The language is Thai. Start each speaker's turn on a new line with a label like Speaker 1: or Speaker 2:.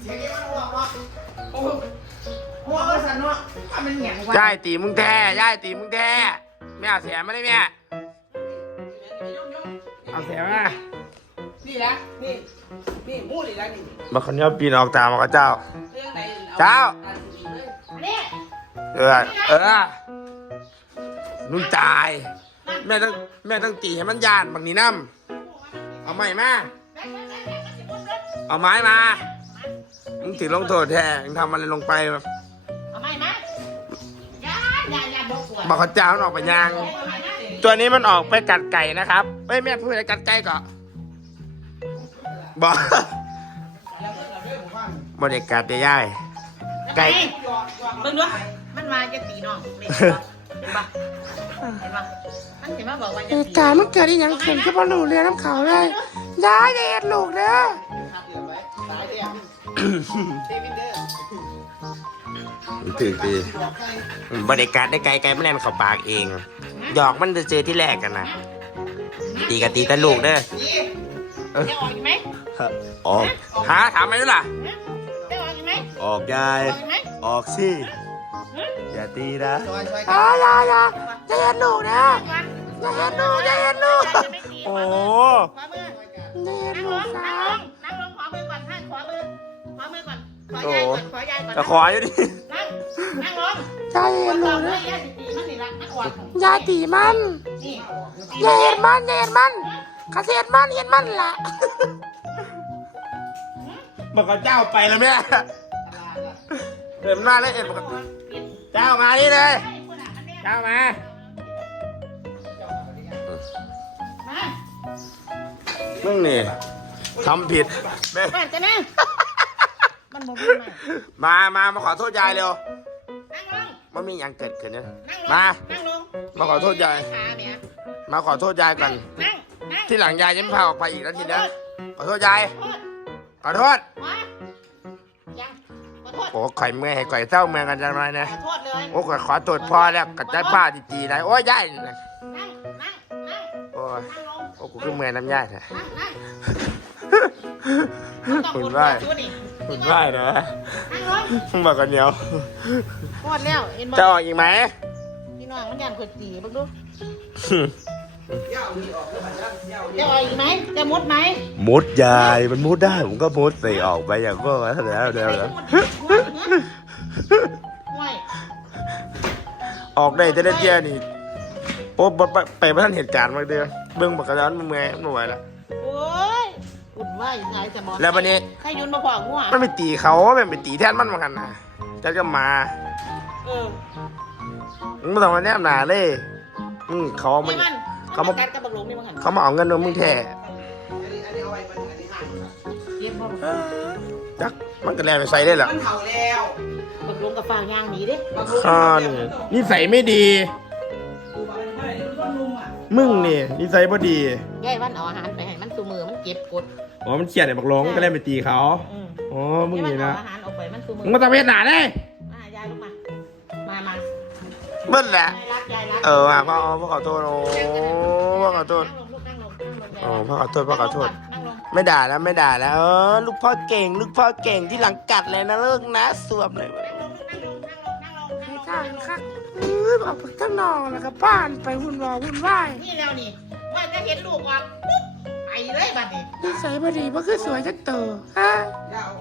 Speaker 1: เสียงนี้มันหัวเนาะโอ้หัวก็สั่นเนาะถ้ามันเหงี่ยงวะ
Speaker 2: ย่ายตีมึงแท้ย่ายตีมึงแท้แม่เอาเสียมาได้แม่เอาเสียมา
Speaker 1: นี่นะนี่มูนี่นะนี่
Speaker 2: มาคนนี้ปีนออกตามมากับเจ้า
Speaker 1: เรื่องไหน
Speaker 2: เจ้า
Speaker 1: นี่
Speaker 2: นุ่นตายแม่ต้องตีให้มันยานบางนี้น้ำเอาไม้มาเอาไม้มามึงถือลงโทษแท้มึงทำอะไรลงไปแบบ
Speaker 1: เอาไม่มาอย่าบอกกวน
Speaker 2: บอกเขาเจ้ามันออกไปยาง ตัวนี้มันออกไปกัดไก่นะครับไม่แม่พูดอะไรกัดไก่ก่อนบอกบริกัดจะย่ายไก่
Speaker 1: เบิ่งด้วยมันมาจะตีน้องเห็นปะมันเห็นว่าบอกว่าจะ
Speaker 2: เห
Speaker 1: ตี
Speaker 2: ตุการณ์มันเกิดที่ยังเข็นก็พอหนูเรียนน้ำเขาเลยย่าอย่าเอ็ดลูกเด้อ ถือดีบริการได้ไกลๆไม่แน่มันเข้าปากเองหยอกมันจะเจอที่แรกกันนะตีกับตีแต่ลูกเด้อ
Speaker 1: จะออกอีกไหม
Speaker 2: ออกหาถามอะไรด้วยล่ะ
Speaker 1: จะออกอีกไหม
Speaker 2: ออกยาย
Speaker 1: ออกอีกไหม
Speaker 2: ออกสิอย่าตีนะอย่าจะเห็นลูกนะจะเห็นลูกจะเห็นลูกโอ้
Speaker 1: ขวามือ
Speaker 2: จะเห็น
Speaker 1: นั่ง
Speaker 2: ลู
Speaker 1: ล
Speaker 2: ก
Speaker 1: ง
Speaker 2: สา
Speaker 1: นั่งลงขวามือก่อนให้ขวามือก่อนข
Speaker 2: โอ้
Speaker 1: อยายก่อน
Speaker 2: จะขออยู่ดิ
Speaker 1: นั่งลง
Speaker 2: จะเห็นลูก
Speaker 1: เล
Speaker 2: นะ
Speaker 1: ยย่าตีมันนี่ละนักอวด
Speaker 2: อย่าตีมัน
Speaker 1: นี่
Speaker 2: อย่าเห็นมันอย่าเห็นมันกระเทียนมันเห็นมันล่ะบอกกับเจ้าไปแล้วแม่เดินมาเลยเอ็มบอกเจ้ามานี่เลยเจ้ามา
Speaker 1: มา
Speaker 2: มึงนี่ทำผิดแม่
Speaker 1: บ้านจะนั่งมันบ่มีมา
Speaker 2: มาขอโทษยายเร็ว
Speaker 1: นั่งลง
Speaker 2: มันมีอย่างเกิดขึ้นเนี่ย
Speaker 1: นั่งลง
Speaker 2: มา
Speaker 1: นั่งลง
Speaker 2: มาขอโทษยาย
Speaker 1: ขาเนี่ย
Speaker 2: มาขอโทษยายก่อน
Speaker 1: นั่ง
Speaker 2: ที่หลังยายจะไม่พาออกไปอีกแล้วทีเนี้ยขอโทษยาย
Speaker 1: โทษ
Speaker 2: ขอโทษ
Speaker 1: มายังขอโทษ
Speaker 2: โอ้ข่อยเมื่อยให้ข่อยเศร้าเมื่อยกันจังเลยนะ
Speaker 1: ขอโทษเลย
Speaker 2: โอ้ข่อยขอโทษพ่อแล้วกัดใจผ้าจีๆได้โอ้ยยาย
Speaker 1: นั่งนั่ง
Speaker 2: โอ้ย
Speaker 1: นั่งลง
Speaker 2: โอ้กูขึ้นเมื่อยน้ำยายเถอะ
Speaker 1: นั่งต้อง
Speaker 2: คุ
Speaker 1: ก
Speaker 2: ณ
Speaker 1: ด
Speaker 2: ได้
Speaker 1: ตัวนี่
Speaker 2: คุณได้นะ
Speaker 1: นั่งลง
Speaker 2: มึงบอกกันเหนียว
Speaker 1: โทษแล้วเห็นบ่
Speaker 2: จะออกอีกไหม
Speaker 1: พี่น้องมันยันขวดตีบ้างดูจะออกอีกไหมจะมุดไหม
Speaker 2: มุดยายมันมุดได้ผมก็มุดใส่ออกไปอย่างก็แล้วเดี๋ยว
Speaker 1: ห่วย
Speaker 2: ออกได้จะได้เที่ยนี่โอ้ไปไม่ทันเหตุการณ์มาเดียวเบื้องบักกระดานมันเมื่อยไม่ไหวแล้ว
Speaker 1: โอ้ยอุ่นว่าอยู่ไหนสมอง
Speaker 2: แล้ววันนี้
Speaker 1: ใครยุนมาขวางหัว
Speaker 2: มันไปตีเขามันไปตีแทนมันเหมือนกันนะจะก็มา
Speaker 1: เออ
Speaker 2: มึงไม่ต้องมาแนบหนาเลยเขา
Speaker 1: นี่
Speaker 2: มา
Speaker 1: มัน
Speaker 2: เขามา
Speaker 1: การกระบอกลงนี่มันหัน
Speaker 2: เขามาเอาเงินมึงแท้
Speaker 1: เย็บพ่อ
Speaker 2: จักมันก็แลไปใส่ได้หรอ
Speaker 1: มันเผาแล้วบักลงกับฟางยางหนีดิ
Speaker 2: ข้านี่นิสัยไม่ดี มึงนี่นิสัยไม่ดี
Speaker 1: ย่ายวันเอาอาหารไปให้มันตัวมือมันเก็บกด
Speaker 2: อ๋อมันเขียดไอ้บักหลงก็เล่นไปตีเขา
Speaker 1: อืม
Speaker 2: อ๋อมึง
Speaker 1: ย่ายวั
Speaker 2: นี่
Speaker 1: เอา
Speaker 2: นะ
Speaker 1: อาหารออกไปมันตัวมื
Speaker 2: มึงมาตะเวทหนาได้
Speaker 1: ยายลงมามา
Speaker 2: เบิ้ลแหละ
Speaker 1: ยายรักยายรัก
Speaker 2: พ่อขอโทษโอ้พ่อขอโทษ
Speaker 1: นั่งลงลูกนั่งลง
Speaker 2: โอ้พ่อขอโทษพ่อขอโทษ
Speaker 1: นั่งลง
Speaker 2: ไม่ด่าแล้วลูกพ่อเก่งที่หลังกัดเลยนะลูกนะสวมเลย
Speaker 1: นั่งลงนั่งลงนั่งลง
Speaker 2: ไม่ได้ครับออกไปข้างนอกแล้วก็บ้านไปวุ่นวาย
Speaker 1: นี่แล้วนี่ว่าจะเห็นลูกออกปุ๊บไปเลยบัดนี้
Speaker 2: นิสัยพอดีมันคือสวยจังเต๋อฮะ